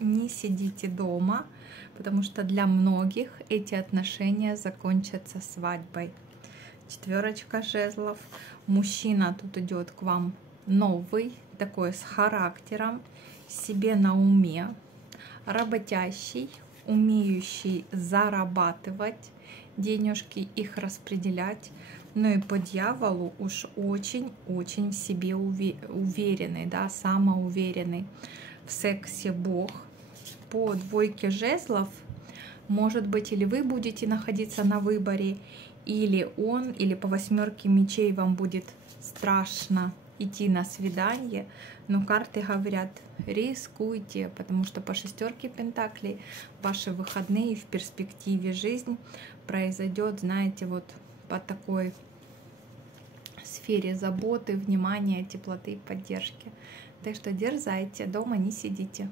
не сидите дома, потому что для многих эти отношения закончатся свадьбой. Четверочка жезлов. Мужчина тут идет к вам новый, такой с характером, себе на уме, работящий, умеющий зарабатывать денежки, их распределять. Ну и по дьяволу уж очень-очень в себе уверенный, да, самоуверенный. В сексе бог. По двойке жезлов, может быть, или вы будете находиться на выборе, или он, или по восьмерке мечей вам будет страшно идти на свидание, но карты говорят, рискуйте, потому что по шестерке пентаклей ваши выходные в перспективе жизнь произойдет, знаете, вот по такой сфере заботы, внимания, теплоты и поддержки. Так что дерзайте, дома не сидите.